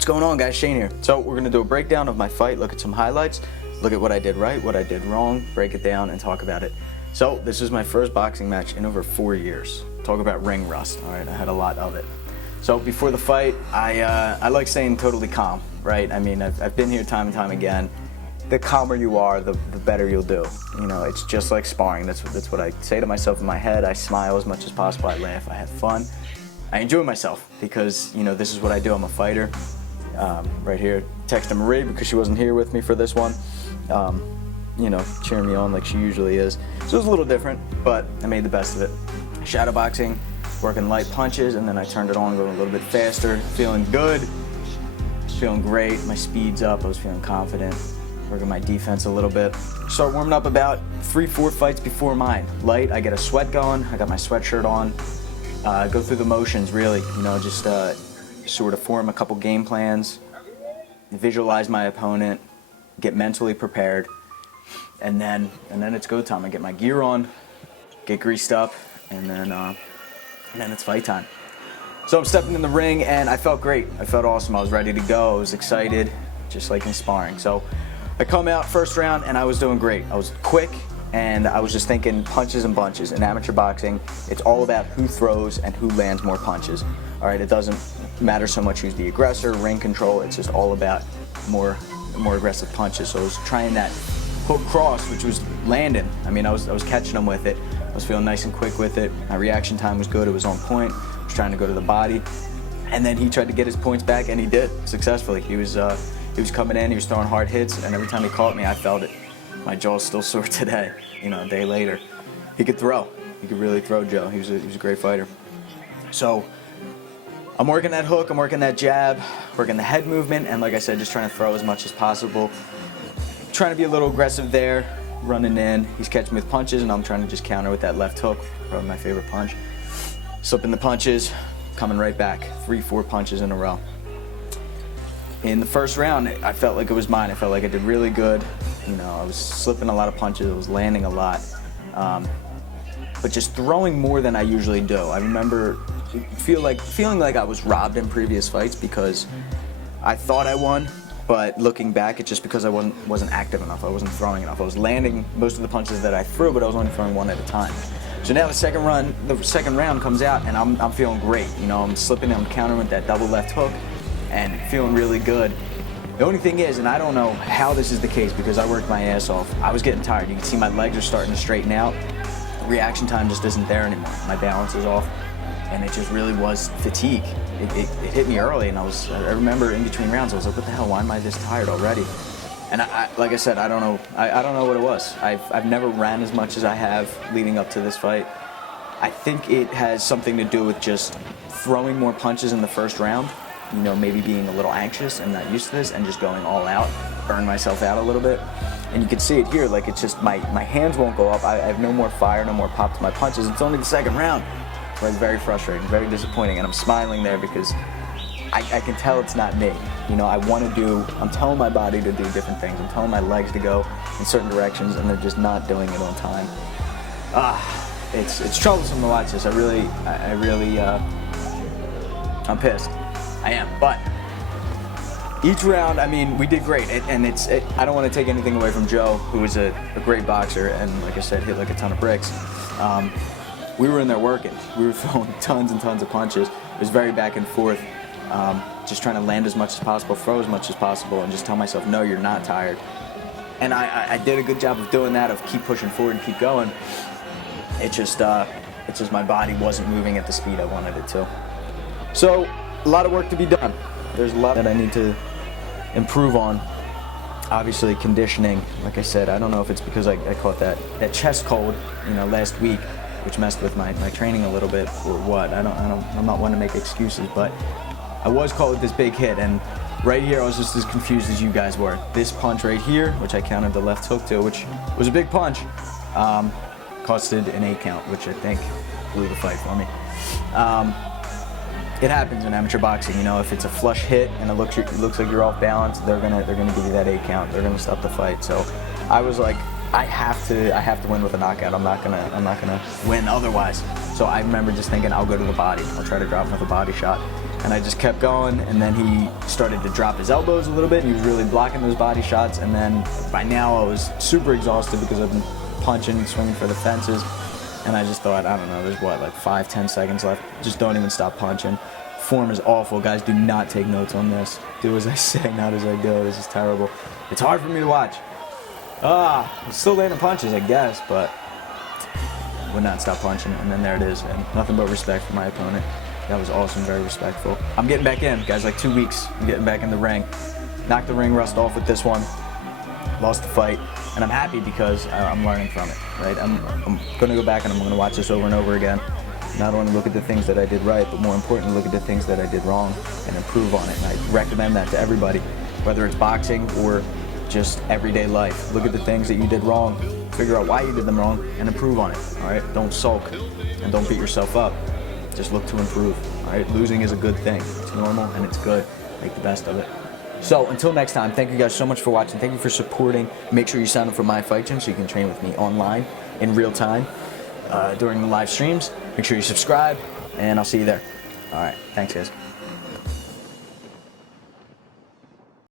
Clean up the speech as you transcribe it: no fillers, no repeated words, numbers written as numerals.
What's going on, guys? Shane here. So we're gonna do a breakdown of my fight, look at some highlights, look at what I did right, what I did wrong, break it down and talk about it. So this is my first boxing match in over 4 years. Talk about ring rust, all right? I had a lot of it. So before the fight, I like staying totally calm, right? I mean, I've been here time and time again. The calmer you are, the better you'll do. You know, it's just like sparring. That's what I say to myself in my head. I smile as much as possible. I laugh. I have fun. I enjoy myself because, you know, this is what I do. I'm a fighter. Right here, texting Marie because she wasn't here with me for this one. You know, cheering me on like she usually is. So it was a little different, but I made the best of it. Shadow boxing, working light punches, and then I turned it on, going a little bit faster. Feeling good, feeling great. My speed's up. I was feeling confident. Working my defense a little bit. Start warming up about 3-4 fights before mine. Light, I get a sweat going. I got my sweatshirt on. Go through the motions, really. You know, just sort of form a couple game plans, visualize my opponent, get mentally prepared, and then it's go time. I get my gear on, get greased up, and then it's fight time. So I'm stepping in the ring, and I felt great. I felt awesome. I was ready to go. I was excited, just like in sparring. So I come out first round, and I was doing great. I was quick, and I was just thinking punches and bunches. In amateur boxing, it's all about who throws and who lands more punches. All right, it doesn't matter so much who's the aggressor, ring control. It's just all about more aggressive punches. So I was trying that hook cross, which was landing. I mean, I was catching him with it. I was feeling nice and quick with it. My reaction time was good. It was on point. I was trying to go to the body, and then he tried to get his points back, and he did successfully. He was coming in. He was throwing hard hits, and every time he caught me, I felt it. My jaw's still sore today. You know, a day later, he could throw. He could really throw, Joe. He was a great fighter. So I'm working that hook, I'm working that jab, working the head movement, and like I said, just trying to throw as much as possible. Trying to be a little aggressive there, running in. He's catching me with punches, and I'm trying to just counter with that left hook, probably my favorite punch. Slipping the punches, coming right back, 3-4 punches in a row. In the first round, I felt like it was mine. I felt like I did really good. You know, I was slipping a lot of punches, I was landing a lot, but just throwing more than I usually do. I remember feeling like I was robbed in previous fights because I thought I won, but looking back, it's just because I wasn't active enough. I wasn't throwing enough. I was landing most of the punches that I threw, but I was only throwing one at a time. So now the second round comes out, and I'm feeling great. You know, I'm slipping, I'm countering with that double left hook, and feeling really good. The only thing is, and I don't know how this is the case because I worked my ass off, I was getting tired. You can see my legs are starting to straighten out. Reaction time just isn't there anymore. My balance is off, and it just really was fatigue. It hit me early, and I remember in between rounds, I was like, what the hell, why am I this tired already? And like I said, I don't know what it was. I've never ran as much as I have leading up to this fight. I think it has something to do with just throwing more punches in the first round. You know, maybe being a little anxious and not used to this and just going all out, burn myself out a little bit. And you can see it here, like it's just my hands won't go up. I have no more fire, no more pop to my punches. It's only the second round. So it's very frustrating, very disappointing, and I'm smiling there because I can tell it's not me. You know, I'm telling my body to do different things. I'm telling my legs to go in certain directions, and they're just not doing it on time. It's troublesome to watch this. I'm pissed. I am, but each round, I mean, we did great, and I don't want to take anything away from Joe, who was a great boxer, and like I said, hit like a ton of bricks. We were in there working. We were throwing tons and tons of punches. It was very back and forth, just trying to land as much as possible, throw as much as possible, and just tell myself, no, you're not tired. And I did a good job of doing that, of keep pushing forward and keep going. It's just my body wasn't moving at the speed I wanted it to. So, a lot of work to be done. There's a lot that I need to improve on. Obviously, conditioning. Like I said, I don't know if it's because I caught that chest cold, you know, last week, which messed with my training a little bit, or what. I'm not one to make excuses, but I was caught with this big hit, and right here I was just as confused as you guys were. This punch right here, which I countered the left hook to, which was a big punch, costed an 8 count, which I think blew the fight for me. It happens in amateur boxing, you know. If it's a flush hit and it looks like you're off balance, they're gonna give you that 8 count. They're gonna stop the fight. So I was like, I have to win with a knockout. I'm not gonna win otherwise. So I remember just thinking, I'll go to the body. I'll try to drop him with a body shot. and I just kept going, and then he started to drop his elbows a little bit, and he was really blocking those body shots, and then by now I was super exhausted because I've been punching and swinging for the fences, and I just thought, I don't know, there's what, like 5-10 seconds left, just don't even stop punching. Form is awful, guys. Do not take notes on this. Do as I say, not as I go. This is terrible. It's hard for me to watch. I'm still landing punches, I guess, but would not stop punching. And then there it is, and nothing but respect for my opponent. That was awesome, very respectful. I'm getting back in, guys, like 2 weeks. I'm getting back in the ring. Knocked the ring rust off with this one. Lost the fight, and I'm happy because I'm learning from it, right? I'm gonna go back and I'm gonna watch this over and over again. Not only look at the things that I did right, but more importantly, look at the things that I did wrong and improve on it. And I recommend that to everybody, whether it's boxing or just everyday life. Look at the things that you did wrong, figure out why you did them wrong, and improve on it, all right? Don't sulk and don't beat yourself up. Just look to improve, all right? Losing is a good thing. It's normal and it's good. Make the best of it. So until next time, thank you guys so much for watching. Thank you for supporting. Make sure you sign up for my fight gym so you can train with me online in real time during the live streams. Make sure you subscribe, and I'll see you there. All right, thanks guys.